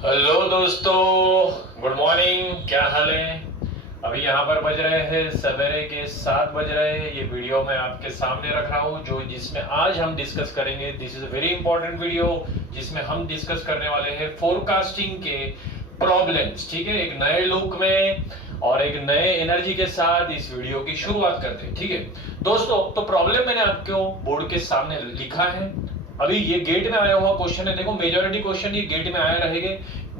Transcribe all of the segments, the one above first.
Hello दोस्तों, good morning. क्या हाल है? अभी यहाँ पर बज रहे हैं सवेरे के 7 बज रहे हैं। ये वीडियो मैं आपके सामने रख रहा हूँ जो जिसमें आज हम डिस्कस करेंगे। This is a very important video जिसमें हम डिस्कस करने वाले हैं फोरकास्टिंग के प्रॉब्लम्स। ठीक है, एक नए लुक में और एक नए एनर्जी के साथ इस वीडियो की शुरुआत करते हैं। ठीक है दोस्तों, तो प्रॉब्लम मैंने आपको बोर्ड के सामने लिखा है। अभी ये गेट में आया हुआ क्वेश्चन है। देखो, मेजॉरिटी क्वेश्चन ये गेट में आए रहेंगे।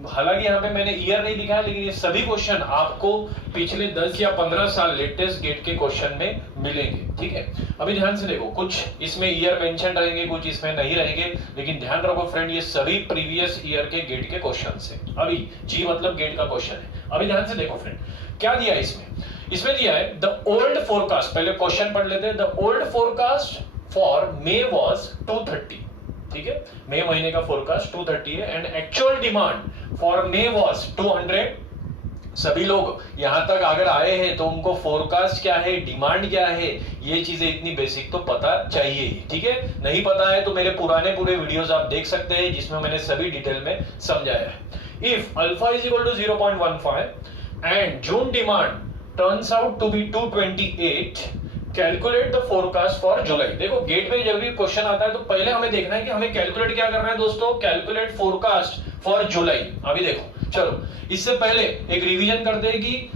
हालांकि यहाँ पे मैंने ईयर नहीं लिखा है, लेकिन ये सभी क्वेश्चन आपको पिछले 10 या 15 साल लेटेस्ट गेट के क्वेश्चन में मिलेंगे। ठीक है, अभी ध्यान से देखो, कुछ इसमें ईयर मेंशन रहेंगे, कुछ इसमें नहीं रहेंगे, लेकिन ध्यान रखो फ्रेंड, ये सभी प्रीवियस ईयर के गेट के क्वेश्चन है। अभी जी मतलब गेट का क्वेश्चन है। अभी ध्यान से देखो फ्रेंड, क्या दिया है इसमें दिया है द ओल्ड फोरकास्ट। पहले क्वेश्चन पढ़ लेते हैं। The old forecast for may was 230। ठीक है, मई महीने का फोरकास्ट 230 है and actual demand for may was 200। सभी लोग यहां तक अगर आए हैं तो उनको फोरकास्ट क्या है, डिमांड क्या है, ये चीजें इतनी बेसिक तो पता चाहिए ही। ठीक है, नहीं पता है तो मेरे पूरे वीडियोस आप देख सकते हैं जिसमें मैंने सभी डिटेल में समझाया है। If alpha is equal to 0.15 and June demand turns out to be 228, calculate the forecast for July. देखो, गेट में जब भी क्वेश्चन आता है तो पहले हमें देखना है कि हमें कैलकुलेट क्या करना है दोस्तों, कैलकुलेट फोरकास्ट फॉर जुलाई। अभी देखो, चलो इससे पहले एक रिवीजन करते हैं कि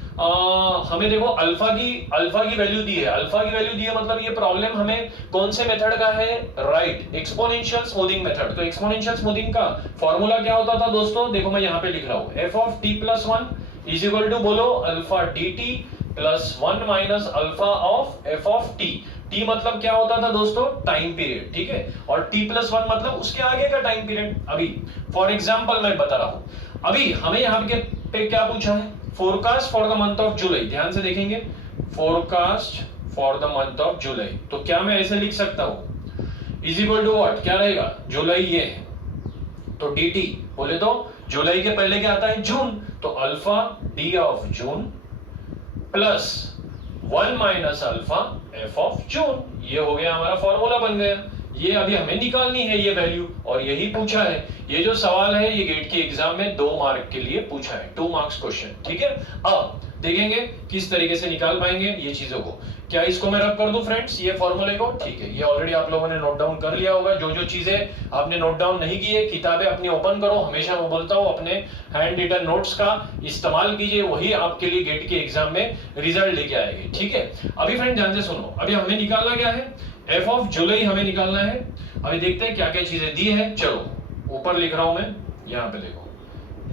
हमें देखो अल्फा की वैल्यू दी है। अल्फा की वैल्यू दी है मतलब ये प्रॉब्लम हमें कौन से मेथड का है, राइट, एक्सपोनेंशियल स्मूथिंग मेथड। तो एक्सपोनेंशियल स्मूथिंग का फॉर्मूला क्या होता था दोस्तों, देखो मैं यहां पे लिख रहा हूं, f of T plus 1 is equal to, बोलो, alpha D T plus 1 minus alpha of F of t. T मतलब क्या होता था दोस्तों, टाइम पीरियड। ठीक है, और टी प्लस 1 मतलब उसके आगे का टाइम पीरियड। अभी फॉर एग्जांपल मैं बता रहा हूं, अभी हमें यहाँ पे क्या पूछा है, forecast for the month of July. ध्यान से देखेंगे, forecast for the month of July. तो क्या मैं ऐसे लिख सकता हूं, इज इक्वल टू व्हाट, क्या रहेगा, जुलाई ये है तो डी टी, बोले तो जुलाई के पहले क्या आता है, जून, तो alpha D of June plus 1 minus alpha f of June. ये हो गया, हमारा फॉर्मूला बन गया। ये अभी हमें निकालनी है ये वैल्यू, और यही पूछा है। ये जो सवाल है ये गेट के एग्जाम में 2 मार्क के लिए पूछा है, 2 मार्क्स क्वेश्चन। ठीक है, अब देखेंगे किस तरीके से निकाल पाएंगे ये चीजों को। क्या इसको मैं रब कर दूं फ्रेंड्स, ये फॉर्मूले को? ठीक है, ये ऑलरेडी आप लोगों ने नोट डाउन कर लिया होगा। जो जो चीजें आपने नोट डाउन नहीं की है, किताबें अपनी ओपन करो। हमेशा मैं बोलता हूं अपने हैंड रिटन नोट्स का इस्तेमाल कीजिए, वही आपके लिए गेट के एग्जाम में रिजल्ट लेके आएगी। ठीक है, अभी फ्रेंड ध्यान से सुनो, अभी हमें निकालना क्या है, एफ ऑफ जुलाई हमें निकालना है। अभी देखते हैं क्या क्या चीजें दी है। चलो ऊपर लिख रहा हूं मैं, यहां पे देखो,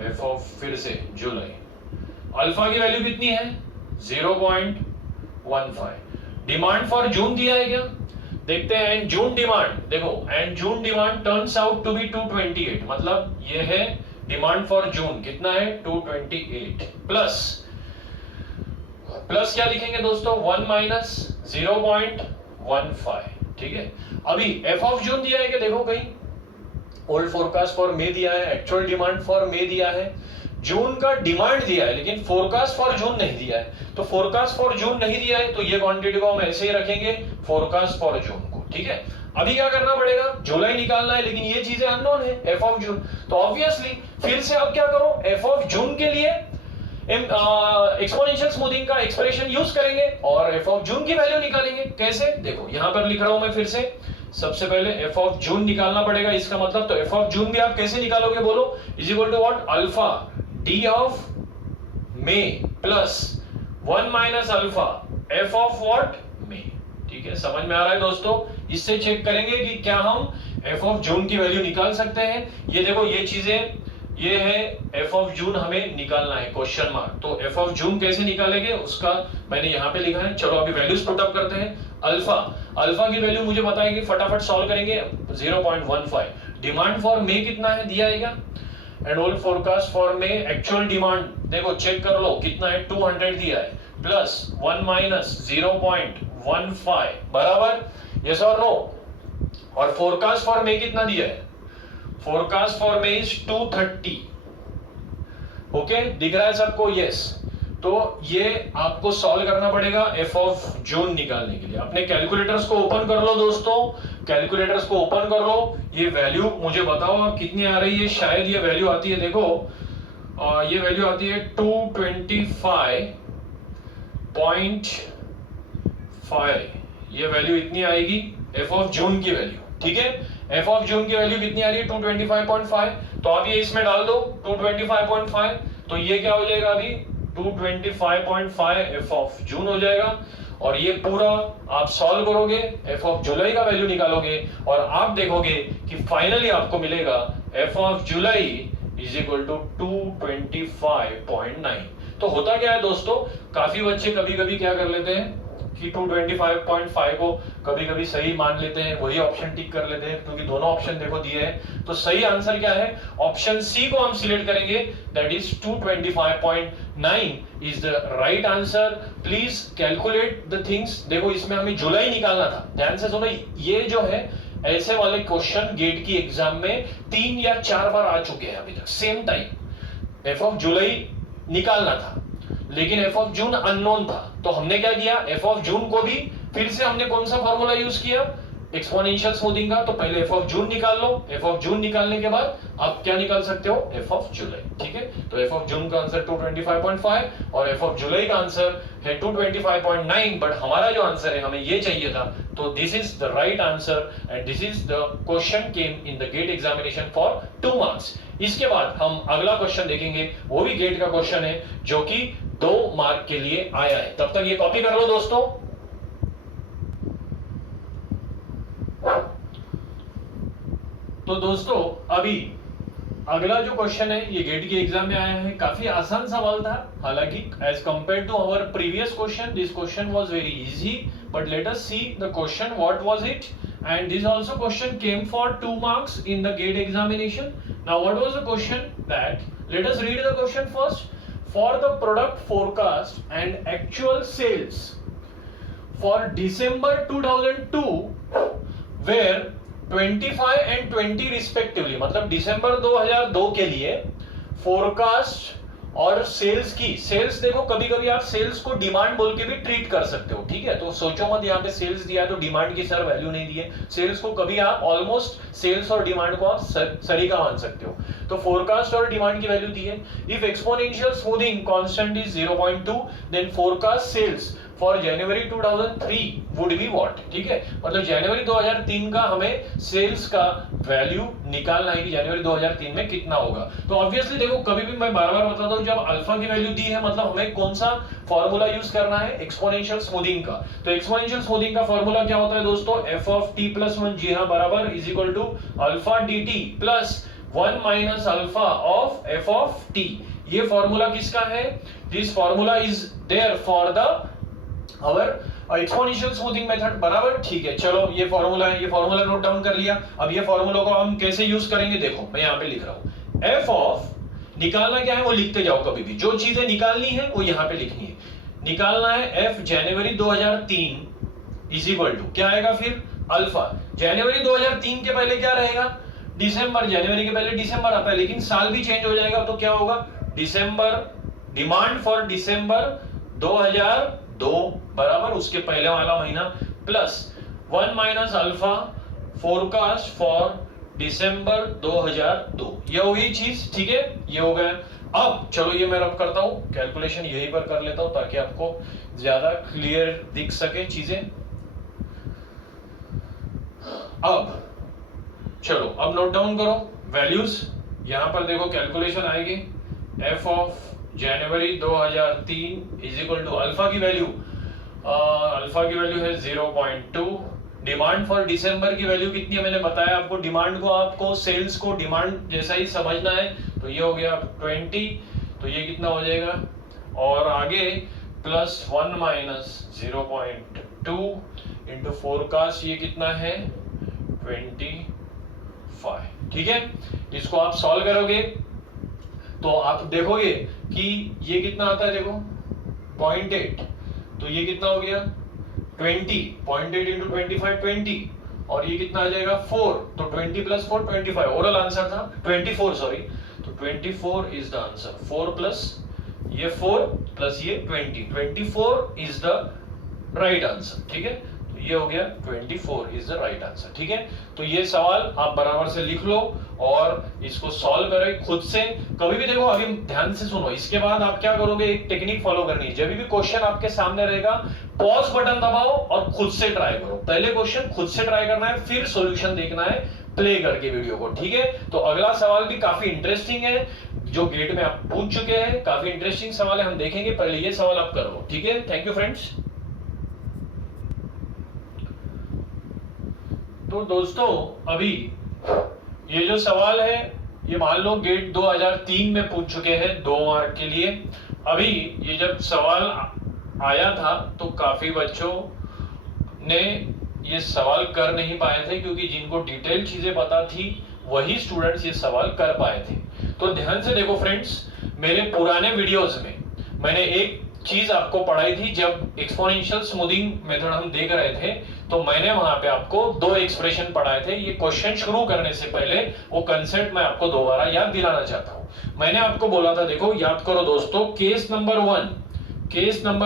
एफ ऑफ फिर से जुलाई। अल्फा की वैल्यू कितनी है, 0.15। डिमांड फॉर जून दिया है क्या, देखते हैं। एंड जून डिमांड, देखो, and June demand turns out to be 228, मतलब ये है डिमांड फॉर जून कितना है, 228 प्लस क्या लिखेंगे दोस्तों, 1 माइनस 0.15। ठीक है, अभी एफ ऑफ जून दिया है क्या, देखो कहीं ओल्ड फोरकास्ट फॉर मे दिया है, एक्चुअल डिमांड फॉर मे दिया है, जून का डिमांड दिया है, लेकिन फोरकास्ट फॉर जून नहीं दिया है। तो फोरकास्ट फॉर जून नहीं दिया है तो ये क्वांटिटी को हम ऐसे ही रखेंगे, फोरकास्ट फॉर जून को। ठीक है, अभी क्या करना पड़ेगा, जुलाई निकालना है, लेकिन ये चीजें अननोन है, एफ ऑफ जून। तो ऑब्वियसली फिर से अब क्या करो, एफ ऑफ जून के लिए एक्सपोनेंशियल स्मूथिंग का एक्सप्रेशन यूज करेंगे और एफ ऑफ जून की वैल्यू निकालेंगे। कैसे, देखो यहां पर लिख रहा हूं मैं फिर से, सबसे पहले एफ ऑफ जून निकालना पड़ेगा। इसका मतलब तो एफ ऑफ जून भी आप कैसे निकालोगे, बोलो, is equal to what, alpha D of may plus 1 minus alpha f of what, may. ठीक है, समझ में आ रहा है दोस्तों? इससे चेक करेंगे कि क्या हम एफ ऑफ जून की वैल्यू निकाल सकते हैं। ये देखो, ये चीजें, ये है एफ ऑफ जून हमें निकालना है, क्वेश्चन मार्क। तो एफ ऑफ जून कैसे निकालेंगे उसका मैंने यहां पे लिखा है। चलो अभी वैल्यूज पुट अप करते हैं। अल्फा की वैल्यू मुझे बताएगी, फटाफट सॉल्व करेंगे, 0.15। डिमांड फॉर मे कितना है, दिया है क्या, and old forecast for may, actual demand देखो चेक कर लो कितना है, 200 दिया है, प्लस 1 माइनस 0.15 बराबर, यस और नो। और फोरकास्ट फॉर मे कितना दिया है, forecast for may is 230। Okay, दिख रहा है सबको, यस। तो ये आपको सॉल्व करना पड़ेगा एफ ऑफ जून निकालने के लिए। अपने कैलकुलेटर्स को ओपन कर लो दोस्तों, कैलकुलेटर्स को ओपन कर लो। ये वैल्यू मुझे बताओ आप कितनी आ रही है। शायद ये वैल्यू आती है, देखो ये वैल्यू आती है 225.5। ये वैल्यू इतनी आएगी एफ ऑफ जून की वैल्यू, ठीक है। एफ ऑफ जून की वैल्यू कितनी आ रही है 225.5। तो आप ये इसमें डाल दो 225.5, तो ये क्या हो जाएगा अभी 225.5 एफ ऑफ जून हो जाएगा। और ये पूरा आप सॉल्व करोगे, एफ ऑफ जुलाई का वैल्यू निकालोगे और आप देखोगे कि फाइनली आपको मिलेगा F of July is equal to 225.9। तो होता क्या है दोस्तों, काफी बच्चे कभी कभी क्या कर लेते हैं कि 225.5 को कभी कभी सही मान लेते हैं, वही ऑप्शन टिक कर लेते हैं, क्योंकि दोनों ऑप्शन देखो दिए हैं। तो सही आंसर क्या है, ऑप्शन सी को हम सिलेक्ट करेंगे, that is 225.9 is the right answer. Please calculate the things. देखो इसमें हमें जुलाई निकालना था, ध्यान से सुनो। ये जो है ऐसे वाले क्वेश्चन गेट की एग्जाम में 3 या 4 बार आ चुके हैं अभी तक सेम टाइम। एफ ऑफ जुलाई निकालना था लेकिन एफ ऑफ जून अननोन था, तो हमने क्या किया, एफ ऑफ जून को भी फिर से हमने कौन सा फॉर्मूला यूज किया, एक्सपोनेंशियल स्मूथिंग का। तो पहले एफ ऑफ जून निकाल लो, एफ ऑफ जून निकालने के बाद आप क्या निकाल सकते हो, एफ ऑफ जुलाई, ठीक है। तो एफ ऑफ जून का आंसर 225.5 और एफ ऑफ जुलाई का आंसर है 225.9। बट हमारा जो आंसर है हमें ये चाहिए था, तो this is the right answer and this is the question came in the GATE examination for 2 marks. इसके बाद हम अगला क्वेश्चन देखेंगे, वो भी गेट का क्वेश्चन है जो कि 2 मार्क के लिए आया है। तब तक ये कॉपी कर लो दोस्तों। तो दोस्तों अभी अगला जो क्वेश्चन है ये गेट के एग्जाम में आया है, काफी आसान सवाल था। हालांकि as compared to our previous question this question was very easy, but let us see the question what was it. And this also question came for 2 marks in the GATE examination. Now what was the question? That let us read the question first. For the product forecast and actual sales for December 2002 where 25 and 20 respectively, मतलब दिसंबर 2002 के लिए forecast और sales की, sales देखो कभी कभी आप sales को डिमांड बोल के भी ट्रीट कर सकते हो, ठीक है। तो सोचो मत यहाँ पे सेल्स दिया तो डिमांड की सर वैल्यू नहीं दी है। सेल्स को कभी आप ऑलमोस्ट सेल्स और डिमांड को आप सरीका मान सकते हो। तो फोरकास्ट और डिमांड की वैल्यू दी है। If exponential smoothing constant is 0.2 then forecast sales for January 2003 would be what, ठीक है। मतलब जनवरी 2003 का हमें सेल्स का वैल्यू निकालना है कि जनवरी 2003 में कितना होगा। तो ऑब्वियसली देखो कभी भी मैं बार बार बताता हूं, जब अल्फा की वैल्यू दी है मतलब हमें कौन सा फॉर्मूला यूज करना है, एक्सपोनेंशियल स्मूथिंग का। तो एक्सपोनेंशियल स्मूथिंग का फॉर्मूला क्या होता है दोस्तों, एफ ऑफ टी प्लस 1, जी हाँ बराबर, is equal to alpha D T plus 1 minus alpha of F of T. ये फॉर्मूला किसका है, this formula is there for the और एक्सपोनेंशियल स्मूथिंग मेथड, बराबर, ठीक है। चलो ये फॉर्मूला है, ये फॉर्मूला नोट डाउन कर लिया। अब ये फॉर्मूला को हम कैसे यूज करेंगे, देखो मैं यहाँ पे लिख रहा हूं। एफ ऑफ निकालना क्या है वो लिखते जाओ, कभी भी जो चीजें निकालनी है वो यहाँ पे लिखनी है। निकालना है F January 2003 is equal to क्या आएगा फिर अल्फा। जनवरी 2003 के पहले क्या रहेगा, दिसंबर। जनवरी के पहले दिसंबर आता है लेकिन साल भी चेंज हो जाएगा, तो क्या होगा, दिसंबर, डिमांड फॉर दिसंबर 2002 बराबर उसके पहले वाला महीना plus 1 minus alpha forecast for December 2002। ये हो गई चीज, ठीक है, ये हो गया। अब चलो ये मैं रब करता हूं, कैलकुलेशन यहीं पर कर लेता हूं ताकि आपको ज्यादा क्लियर दिख सके चीजें। अब चलो अब नोट डाउन करो वैल्यूज। यहां पर देखो कैलकुलेशन आएगी, F of January 2003 is equal to alpha की वैल्यू है 0.2। डिमांड फॉर दिसंबर की वैल्यू कितनी है मैंने बताया आपको, डिमांड को आपको सेल्स को डिमांड जैसा ही समझना है। तो ये हो गया 20, तो ये कितना हो जाएगा, और आगे प्लस 1 माइनस 0.2 इंटू फोरकास्ट, ये कितना है 25, ठीक है। इसको आप सॉल्व करोगे तो आप देखोगे कि ये कितना आता है, देखो 0.8, तो ये कितना हो गया 20, 0.8 इंटू 25 20, और ये कितना आ जाएगा 4, तो 20 प्लस 4 25, ओरल आंसर था 24, सॉरी, तो 24 इज द आंसर। 4 प्लस ये 4 प्लस ये 20, 24 इज द राइट आंसर। ठीक है, तो ये हो गया 24 इज द राइट आंसर। ठीक है, तो ये सवाल आप बराबर से लिख लो और इसको सॉल्व करें खुद से। कभी भी देखो, अभी ध्यान से सुनो, इसके बाद आप क्या करोगे, एक टेक्निक फॉलो करनी है। जब भी क्वेश्चन आपके सामने रहेगा, पॉज बटन दबाओ और खुद से ट्राई करो। पहले क्वेश्चन खुद से ट्राई करना है, फिर सॉल्यूशन देखना है प्ले करके वीडियो को। ठीक है, तो अगला सवाल भी काफी इंटरेस्टिंग है, जो गेट में आप पूछ चुके हैं। काफी इंटरेस्टिंग सवाल है, हम देखेंगे। पहले ये सवाल आप कर लो। ठीक है, थैंक यू फ्रेंड्स। तो दोस्तों, अभी ये जो सवाल है, ये मान लो गेट 2003 में पूछ चुके हैं 2 मार्क के लिए। अभी ये जब सवाल आया था तो काफी बच्चों ने ये सवाल कर नहीं पाए थे, क्योंकि जिनको डिटेल चीजें पता थी वही स्टूडेंट्स ये सवाल कर पाए थे। तो ध्यान से देखो फ्रेंड्स, मेरे पुराने वीडियोस में मैंने एक चीज आपको पढ़ाई थी। जब एक्सपोनेंशियल स्मूथिंग मेथड हम देख रहे थे, तो मैंने वहां पे आपको 2 एक्सप्रेशन पढ़ाए थे। ये क्वेश्चन शुरू करने से पहले वो कंसेप्ट मैं आपको दोबारा याद दिलाना चाहता हूं। मैंने आपको बोला था, देखो याद करो दोस्तों, केस नंबर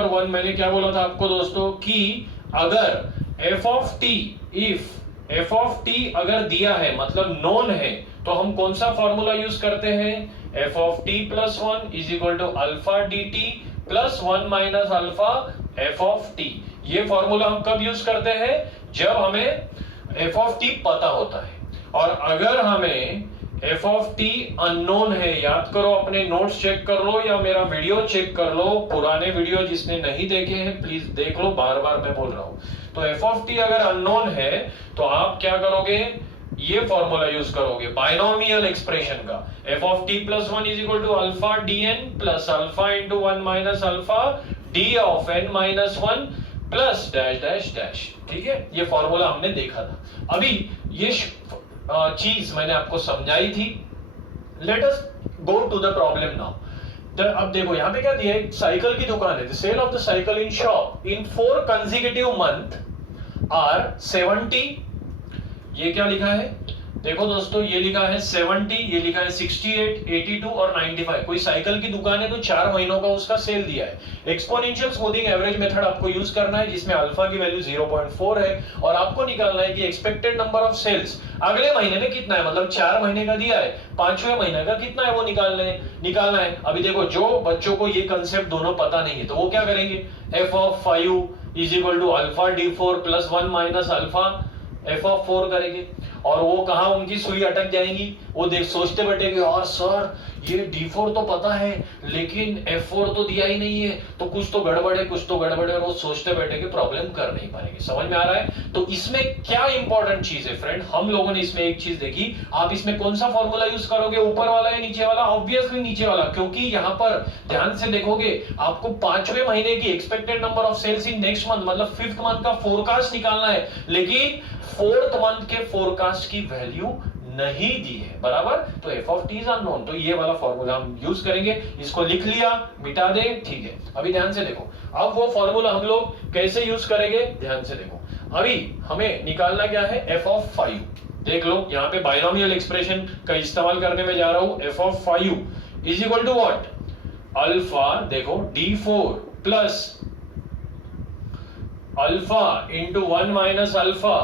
1 मैंने क्या बोला था आपको दोस्तों, कि अगर f of T, if f of T अगर दिया है, मतलब नोन है, तो हम कौन सा फॉर्मूला यूज करते हैं, f of T plus 1 is equal to alpha D T plus 1 minus alpha f of T. ये फॉर्मूला हम कब यूज करते हैं, जब हमें f ऑफ टी पता होता है। और अगर हमें f ऑफ टी अननोन है, याद करो, अपने नोट्स चेक कर लो या मेरा वीडियो चेक कर लो, पुराने वीडियो जिसने नहीं देखे हैं प्लीज देख लो, बार बार मैं बोल रहा हूं। तो f ऑफ टी अगर अननोन है तो आप क्या करोगे, ये फॉर्मूला यूज करोगे बाइनोमियल एक्सप्रेशन का, f of T plus 1 is equal to alpha D N plus alpha into 1 minus alpha D of N minus 1 plus dash dash dash. ठीक है, ये फॉर्मूला हमने देखा था। अभी ये चीज मैंने आपको समझाई थी। Let us go to the problem now. अब देखो यहाँ पे क्या दिया है, साइकिल की दुकान है। Sale of the cycle in shop in 4 consecutive month are 70। ये क्या लिखा है, देखो दोस्तों, ये लिखा है 70, ये लिखा है 68, 82 और 95। कोई साइकिल की दुकान है तो 4 महीनों का उसका सेल दिया है। एक्सपोनेंशियल स्मूथिंग एवरेज मेथड आपको यूज करना है, जिसमें अल्फा की वैल्यू 0.4 है, और आपको निकालना है कि एक्सपेक्टेड नंबर ऑफ सेल्स अगले महीने में कितना है, मतलब 4 महीने का दिया है, 5वें महीने का कितना है वो निकालना है। अभी देखो, जो बच्चों को ये कंसेप्ट दोनों पता नहीं है तो वो क्या करेंगे, f of 5 is equal to alpha d4 plus 1 minus alpha f of 4 करेंगे। और वो कहां उनकी सुई अटक जाएंगी, वो देख सोचते बैठेंगे, और सर ये d4 तो पता है लेकिन f4 तो दिया ही नहीं है, तो कुछ तो गड़बड़ है, कुछ तो गड़बड़ है, और वो सोचते बैठेंगे, प्रॉब्लम कर नहीं पाएंगे। समझ में आ रहा है? तो इसमें क्या इंपॉर्टेंट चीज है फ्रेंड, हम लोगों ने इसमें एक चीज देखी, आप इसमें कौन सा फॉर्मूला यूज करोगे, ऊपर वाला या नीचे वाला? ऑब्वियसली नीचे वाला, क्योंकि यहाँ पर ध्यान से देखोगे, आपको 5वें महीने की expected number of sales in next month, मतलब 5th मंथ का फोरकास्ट निकालना है, लेकिन 4th मंथ के फोरकास्ट की वैल्यू नहीं दी है, बराबर। तो f of t is unknown, तो ये वाला फॉर्मूला हम यूज करेंगे। इसको लिख लिया, मिटा दे, ठीक है। अभी ध्यान से देखो, अब वो फॉर्मूला हम लोग कैसे यूज करेंगे, ध्यान से देखो। अभी हमें निकालना क्या है, f ऑफ 5। देख लो, यहाँ पे बाइनोमियल एक्सप्रेशन का इस्तेमाल करने में जा रहा हूं। f of 5 is equal to what, alpha, देखो d4 plus alpha into 1 minus alpha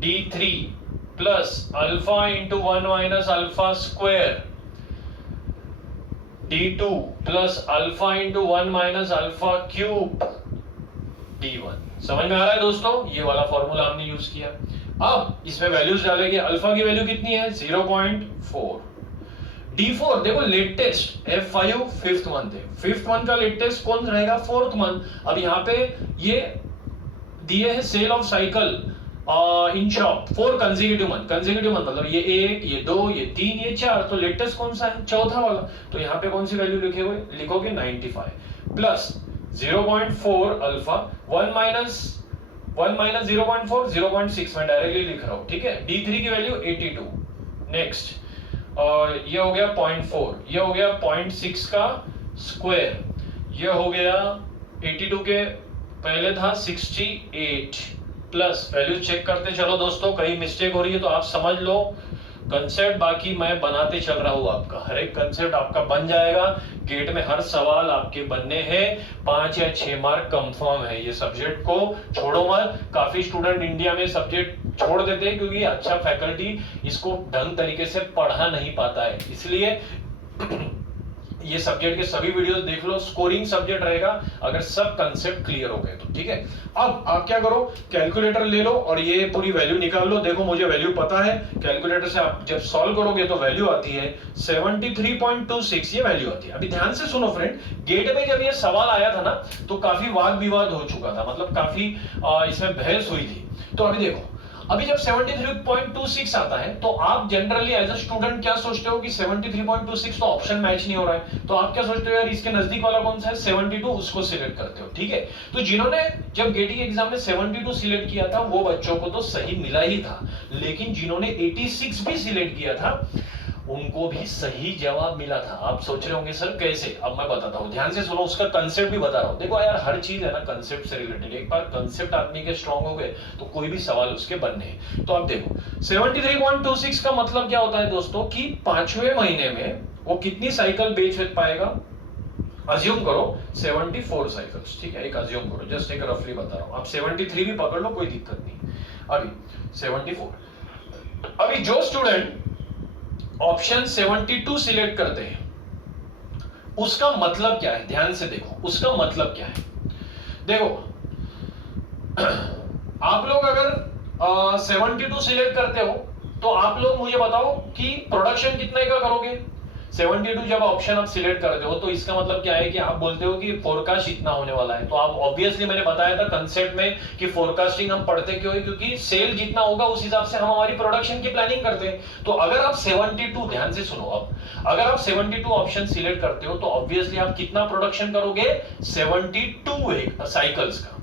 d3 plus alpha into 1 minus alpha square d2 plus alpha into 1 minus alpha cube d1। समझ में आ रहा है दोस्तों? ये वाला फॉर्मूला हमने यूज किया। अब इसमें वैल्यूज डालेंगे। अल्फा की वैल्यू कितनी है, 0.4। d4 देखो, लेटेस्ट f5 5th मंथ है, 5th मंथ का लेटेस्ट कौन रहेगा, 4th मंथ। अब यहाँ पे ये दिए है sale of cycle in shop 4 consecutive month मतलब ये 1, ये 2, ये 3, ये 4, तो लेटेस्ट कौन सा है, चौथा वाला। तो यहाँ पे कौन सी वैल्यू लिखोगे 95 प्लस 0.4 अल्फा 1 माइनस 0.4 0.6 मैं डायरेक्टली लिख रहा हूं, ठीक है। d3 की वैल्यू 82। नेक्स्ट ये हो गया 0.4, ये हो गया 0.6 का स्क्वायर, ये हो गया 82 के पहले था 68 प्लस, वैल्यू चेक करते चलो दोस्तों, कहीं मिस्टेक हो रही है तो आप समझ लो, कंसेप्ट बाकी मैं बनाते चल रहा हूं, आपका हर एक कंसेप्ट आपका बन जाएगा। गेट में हर सवाल आपके बनने हैं, 5 या 6 मार्क कंफर्म है। ये सब्जेक्ट को छोड़ो मत। काफी स्टूडेंट इंडिया में सब्जेक्ट छोड़ देते हैं क्योंकि अच्छा फैकल्टी इसको ढंग तरीके से पढ़ा नहीं पाता है, इसलिए ये सब्जेक्ट के सभी वीडियोस देख लो। स्कोरिंग सब्जेक्ट रहेगा अगर सब कंसेप्ट क्लियर हो गए तो, ठीक है। अब आप क्या करो, कैलकुलेटर ले लो और ये पूरी वैल्यू निकाल लो। देखो मुझे वैल्यू पता है, कैलकुलेटर से आप जब सॉल्व करोगे तो वैल्यू आती है 73.26, ये वैल्यू आती है। अभी ध्यान से सुनो फ्रेंड, गेट में जब ये सवाल आया था ना तो काफी वाद विवाद हो चुका था, मतलब काफी इसमें बहस हुई थी। तो अभी देखो, अभी जब 73.26 आता है तो आप जनरली एज अ स्टूडेंट क्या सोचते हो कि 73.26 तो ऑप्शन मैच नहीं हो रहा है, तो आप क्या सोचते हो यार इसके नजदीक वाला कौन सा है, 72, उसको सिलेक्ट करते हो, ठीक है। तो जिन्होंने जब गेटी के एग्जाम में 72 सिलेक्ट किया था वो बच्चों को तो सही मिला ही था, लेकिन जिन्होंने 86 भी सिलेक्ट किया था उनको भी सही जवाब मिला था। आप सोच रहे होंगे सर कैसे, अब मैं बताता हूं, ध्यान से सुनो, उसका कंसेप्ट भी बता रहा हूं। देखो यार हर चीज है ना कंसेप्ट से रिलेटेड, एक बार कंसेप्ट आदमी के स्ट्रांग हो गए तो कोई भी सवाल उसके बनने हैं। तो अब देखो 73.26 का मतलब क्या होता है दोस्तों कि 5वें महीने में वो कितनी साइकिल बेच पाएगा। अज्यूम करो 74 साइकिल्स, ठीक है, एक अज्यूम करो, जस्ट एक रफली बता रहा हूं। आप 73 भी पकड़ लो, कोई दिक्कत नहीं। अभी 74, अभी जो स्टूडेंट ऑप्शन 72 सिलेक्ट करते हैं उसका मतलब क्या है, ध्यान से देखो उसका मतलब क्या है। देखो आप लोग अगर 72 सिलेक्ट करते हो तो आप लोग मुझे बताओ कि प्रोडक्शन कितने का करोगे। 72 जब ऑप्शन आप सिलेक्ट करते हो तो इसका मतलब क्या है कि आप बोलते हो कि फोरकास्ट इतना होने वाला है। तो आप ऑब्वियसली, मैंने बताया था कंसेप्ट में कि फोरकास्टिंग हम पढ़ते क्यों है, क्योंकि सेल जितना होगा उस हिसाब से हम हमारी प्रोडक्शन की प्लानिंग करते हैं। तो अगर आप 72, ध्यान से सुनो, अब अगर आप 72 ऑप्शन सिलेक्ट करते हो तो ऑब्वियसली आप कितना प्रोडक्शन करोगे, 72 साइकिल्स का,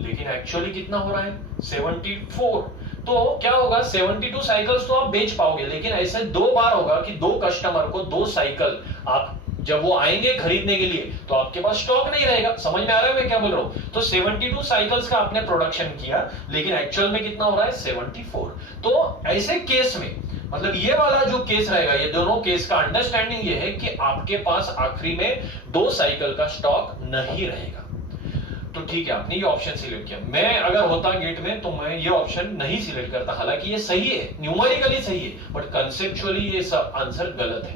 लेकिन एक्चुअली कितना हो रहा है 74। तो क्या होगा 72 साइकिल्स तो आप बेच पाओगे, लेकिन ऐसे 2 बार होगा कि 2 कस्टमर को 2 साइकिल आप जब वो आएंगे खरीदने के लिए तो आपके पास स्टॉक नहीं रहेगा। समझ में आ रहा है मैं क्या बोल रहा हूं। तो 72 साइकिल्स का आपने प्रोडक्शन किया, लेकिन एक्चुअल में कितना हो रहा है 74। तो ऐसे केस में मतलब ये वाला जो केस रहेगा, ये दोनों केस का अंडरस्टैंडिंग ये है कि आपके पास आखिरी में 2 साइकिल का स्टॉक नहीं रहेगा। तो ठीक है, आपने ये ऑप्शन सिलेक्ट किया। मैं अगर होता गेट में तो मैं ये ऑप्शन नहीं सिलेक्ट करता, हालांकि ये सही है, न्यूमेरिकली सही है, बट कंसेप्चुअली ये सब आंसर गलत है।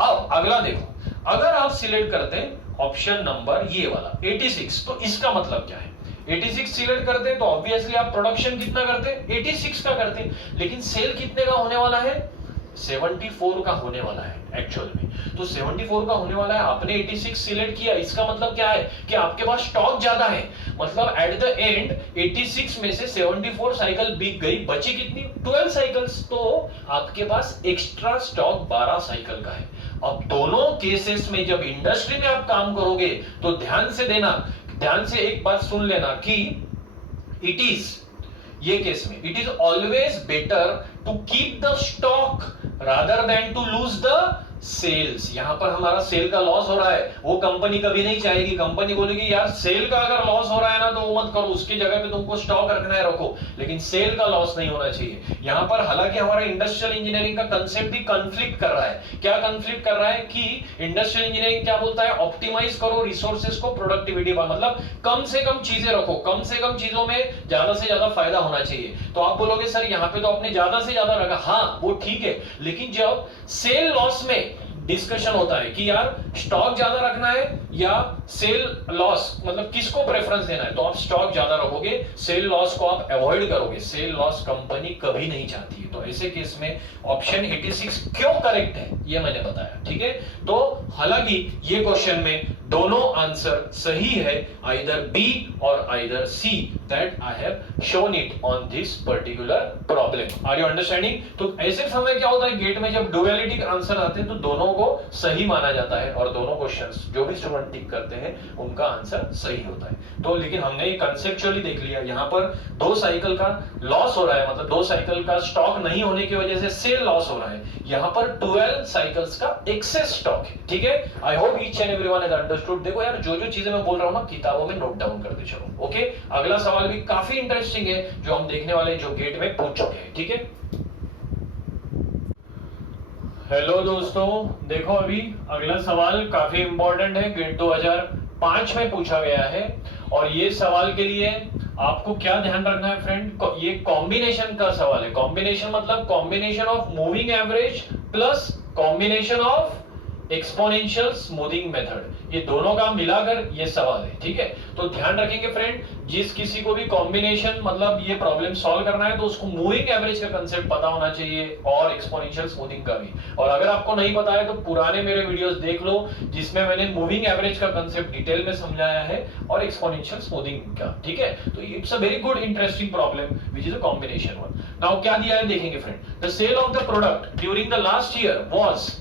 अब अगला देखो, अगर आप सिलेक्ट करते हैं ऑप्शन नंबर ये वाला 86, तो इसका मतलब क्या है। 86 सिलेक्ट करते हैं तो ऑब्वियसली आप प्रोडक्शन कितना करते हैं, 86 का करते हैं, लेकिन सेल कितने का होने वाला है, 74 का होने वाला है एक्चुअल में। तो 74 का होने वाला है, आपने 86 सिलेक्ट किया, इसका मतलब क्या है कि आपके पास स्टॉक ज्यादा है। मतलब एट द एंड 86 में से 74 साइकिल बिक गई, बची कितनी 12 साइकिल्स, तो आपके पास एक्स्ट्रा स्टॉक 12 साइकिल का है। अब दोनों केसेस में जब इंडस्ट्री में आप काम करोगे तो ध्यान से देना, ध्यान से एक बात सुन लेना कि इट इज, ये केस में it is always better to keep the stock rather than to lose the sales. यहां पर हमारा सेल का लॉस हो रहा है, वो कंपनी कभी नहीं चाहेगी, कंपनी बोलेगी यार सेल का अगर लॉस हो रहा है ना तो वो मत करो, उसकी जगह पे तुमको स्टॉक रखना है रखो, लेकिन सेल का लॉस नहीं होना चाहिए। यहां पर हालांकि हमारा इंडस्ट्रियल इंजीनियरिंग का कंसेप्ट भी कंफ्लिक्ट कर रहा है। क्या कंफ्लिक्ट कर रहा है कि इंडस्ट्रियल इंजीनियरिंग क्या बोलता है, ऑप्टिमाइज करो रिसोर्सेज को, प्रोडक्टिविटी मतलब कम से कम चीजें रखो, कम से कम चीजों में ज्यादा से ज्यादा फायदा होना चाहिए। तो आप बोलोगे सर यहाँ पे तो आपने ज्यादा से ज्यादा रखा, हाँ वो ठीक है, लेकिन जब सेल लॉस में डिस्कशन होता है कि यार स्टॉक ज्यादा रखना है या सेल लॉस, मतलब किसको प्रेफरेंस देना है, तो आप स्टॉक ज्यादा रखोगे, सेल लॉस को आप अवॉइड करोगे। सेल लॉस कंपनी कभी नहीं चाहती है। तो ऐसे केस में ऑप्शन 86 क्यों करेक्ट है ये मैंने बताया, ठीक है। तो हालांकि ये क्वेश्चन में दोनों आंसर सही है, आइदर बी और either C, that I have shown it on this particular problem. Are you understanding. तो ऐसे समय क्या होता है गेट में जब डुअलिटी आंसर आते हैं तो दोनों को सही माना जाता है और दोनों क्वेश्चंस जो भी स्टूडेंट टिक करते हैं उनका आंसर सही होता है। तो लेकिन हमने ये कंसेप्चुअली देख लिया, यहां पर 2 साइकिल का लॉस हो रहा है, मतलब 2 साइकिल का स्टॉक नहीं होने की वजह से सेल लॉस हो रहा है, यहां पर 12 साइकिल्स का एक्सेस स्टॉक है, ठीक है। I hope each and everyone has understood. देखो यार जो जो चीजें मैं बोल रहा हूं ना किताबों में नोट डाउन करते चलो, ओके। अगला सवाल भी काफी इंटरेस्टिंग है जो हम देखने वाले हैं, जो गेट में पूछ चुके हैं, ठीक है। हेलो दोस्तों, देखो अभी अगला सवाल काफी इंपॉर्टेंट है, गेट 2005 में पूछा गया है। और ये सवाल के लिए आपको क्या ध्यान रखना है फ्रेंड, ये कॉम्बिनेशन का सवाल है। कॉम्बिनेशन मतलब combination of moving average plus combination of exponential smoothing method, ये दोनों का मिलाकर ये सवाल है। ठीक है, तो ध्यान रखेंगे फ्रेंड, जिस किसी को भी कॉम्बिनेशन मतलब ये प्रॉब्लम सॉल्व करना है तो उसको मूविंग एवरेज का कंसेप्ट पता होना चाहिए और एक्सपोनेंशियल स्मूथिंग का भी। और अगर आपको नहीं पता है तो पुराने मेरे वीडियोस देख लो, जिसमें मैंने मूविंग एवरेज का कंसेप्ट डिटेल में समझाया है और एक्सपोनेंशियल स्मूथिंग का। ठीक है, तो it's a very good interesting problem which is a combination one. Now क्या दिया है देखेंगे friend, the sale of the product during the last year was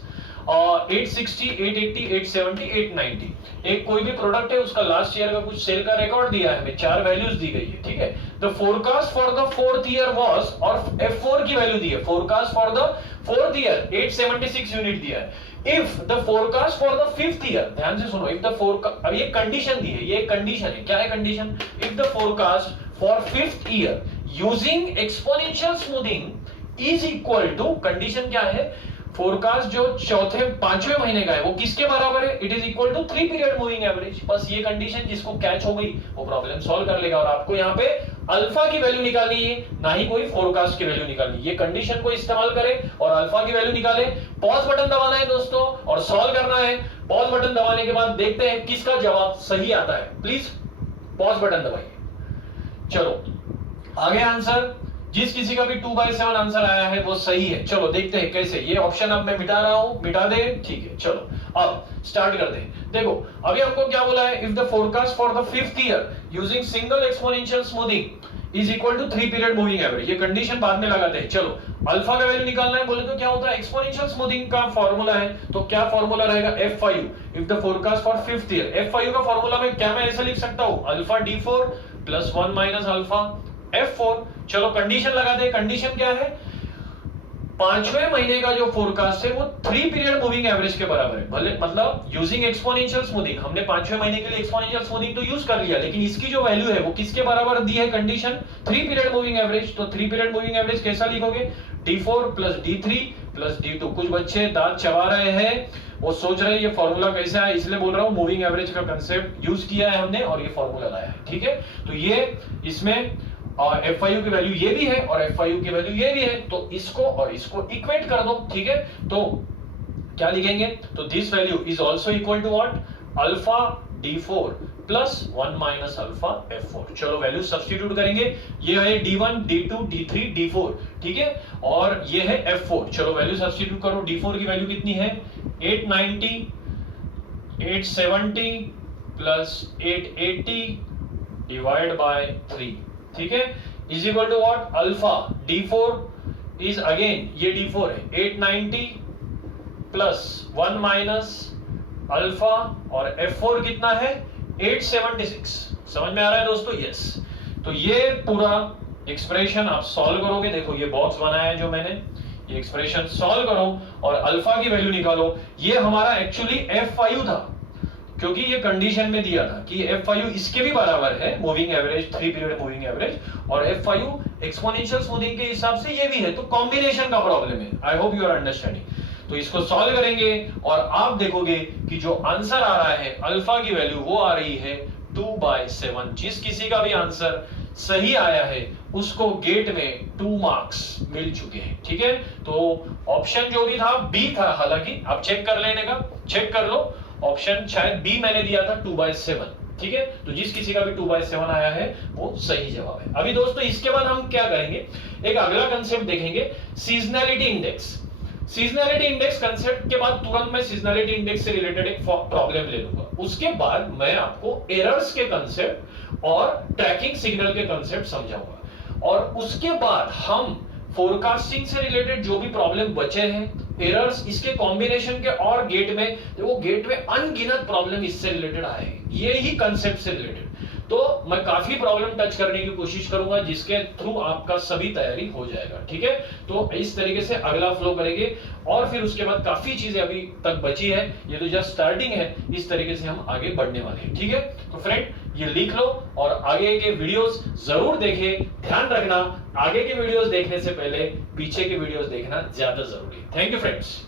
860, 880, 870, 890। एक कोई भी प्रोडक्ट है उसका लास्ट ईयर का कुछ सेल का रिकॉर्ड दिया है, हमें चार वैल्यूज दी गई है। ठीक है, the forecast for the fourth year was, और F4 की वैल्यू दी है, forecast for the fourth year 876 unit दिया है। If the forecast for the fifth year, ध्यान से सुनो, इफ द फोरकास्ट, अब ये कंडीशन दी है, ये कंडीशन है, क्या है condition, if the forecast for fifth year using exponential smoothing is equal to, condition क्या है, फोरकास्ट जो चौथे पांचवें महीने का है वो किसके बराबर है, it is equal to 3 period moving average. बस ये कंडीशन जिसको कैच हो गई वो प्रॉब्लम सॉल्व कर लेगा। और आपको यहाँ पे अल्फा की वैल्यू निकालनी है, ना ही कोई फोरकास्ट की वैल्यू निकालनी है। ये कंडीशन को इस्तेमाल करें और अल्फा की वैल्यू निकाले। पॉज बटन दबाना है दोस्तों और सॉल्व करना है। पॉज बटन दबाने के बाद देखते हैं किसका जवाब सही आता है। प्लीज पॉज बटन दबाइए। चलो आगे आंसर, जिस किसी का भी 2/7 आंसर आया है वो सही है। चलो देखते हैं कैसे, ये ऑप्शन अब मैं मिटा रहा हूं, मिटा दे। ठीक है, चलो अब स्टार्ट करते हैं। देखो अभी हमको क्या बोला है, if the forecast for the fifth year using single exponential smoothing is equal to 3 period moving average, ये कंडीशन बाद में लगाते हैं। चलो अल्फा का वैल्यू निकालना है, बोले तो क्या होता है, एक्सपोनेंशियल स्मूथिंग का फॉर्मूला है, तो क्या फॉर्मूला रहेगा, F5 if the forecast for fifth year. F5 का फॉर्मूला में क्या मैं ऐसे लिख सकता हूं, alpha D4 plus 1 minus alpha F4। चलो कंडीशन लगा दे, कंडीशन क्या है, पांचवें महीने का जो फोरकास्ट है वो 3 पीरियड मूविंग एवरेज के बराबर है। भले मतलब यूजिंग एक्सपोनेंशियल स्मूथिंग, हमने पांचवें महीने के लिए एक्सपोनेंशियल स्मूथिंग तो यूज कर लिया, लेकिन इसकी जो वैल्यू है वो किसके बराबर दी है कंडीशन, 3 पीरियड मूविंग एवरेज। तो 3 पीरियड मूविंग एवरेज कैसा लिखोगे, D4 plus D3 plus D2। कुछ बच्चे दांत चबा रहे हैं, वो सोच रहे हैं ये फॉर्मूला कैसे आया, इसलिए बोल रहा हूं मूविंग एवरेज का कंसेप्ट यूज किया है हमने और ये फॉर्मूला लाया है। ठीक है, तो ये इसमें और F5 की वैल्यू ये भी है और F5 की वैल्यू ये भी है, तो इसको और इसको इक्वेट कर दो। ठीक है, तो क्या लिखेंगे, तो this value is also equal to what, alpha D4 plus 1 minus alpha F4। चलो वैल्यू सब्स्टिट्यूट करेंगे, ये है D1 D2 D3 D4। ठीक है, और ये है F4। चलो वैल्यू सब्स्टिट्यूट करो, D4 की वैल्यू कितनी है, 890, 870 प्लस 880 डिवाइड बाय 3। ठीक है, is equal to what, alpha D4 is again, ये D4 है, 890 प्लस 1 माइनस अल्फा और F4 कितना है, 876। समझ में आ रहा है दोस्तों, यस। तो ये पूरा एक्सप्रेशन आप सॉल्व करोगे, देखो ये बॉक्स बनाया है जो मैंने, ये एक्सप्रेशन सॉल्व करो और अल्फा की वैल्यू निकालो। ये हमारा एक्चुअली F5 था, क्योंकि ये कंडीशन में दिया था कि F5 इसके भी बराबर है, moving average 3 period moving average, और F5 एक्सपोनेंशियल स्मूथिंग के हिसाब से ये भी है, तो कॉम्बिनेशन का प्रॉब्लम है। I hope you are understanding. तो इसको सॉल्व करेंगे और आप देखोगे कि जो आंसर आ रहा है अल्फा की वैल्यू वो आ रही है 2/7। जिस किसी का भी आंसर सही आया है उसको गेट में 2 मार्क्स मिल चुके हैं। ठीक है, तो ऑप्शन जो भी था बी था, हालांकि आप चेक कर लेने का, चेक कर लो, ऑप्शन शायद बी मैंने दिया था 2/7। ठीक है, तो जिस किसी का भी 2/7 आया है वो सही जवाब है। अभी दोस्तों इसके बाद हम क्या करेंगे, एक अगला कंसेप्ट देखेंगे, seasonality index. Seasonality index concept के बाद तुरंत मैं सीजनैलिटी इंडेक्स से रिलेटेड एक प्रॉब्लम ले लूंगा। उसके बाद मैं आपको एरर्स के कंसेप्ट और ट्रैकिंग सिग्नल के कंसेप्ट समझाऊंगा, और उसके बाद हम फोरकास्टिंग से रिलेटेड जो भी प्रॉब्लम बचे हैं, एरर्स, इसके कॉम्बिनेशन के, और गेट में देखो, गेट में अनगिनत प्रॉब्लम इससे रिलेटेड आएगी, ये ही कंसेप्ट से रिलेटेड। तो मैं काफी प्रॉब्लम टच करने की कोशिश करूंगा जिसके थ्रू आपका सभी तैयारी हो जाएगा। ठीक है, तो इस तरीके से अगला फ्लो करेंगे, और फिर उसके बाद काफी चीजें अभी तक बची है, ये तो जस्ट स्टार्टिंग है, इस तरीके से हम आगे बढ़ने वाले हैं। ठीक है, तो फ्रेंड ये लिख लो और आगे के वीडियोस जरूर देखें। ध्यान रखना, आगे के वीडियोस देखने से पहले पीछे के वीडियोस देखना ज्यादा जरूरी है। Thank you friends.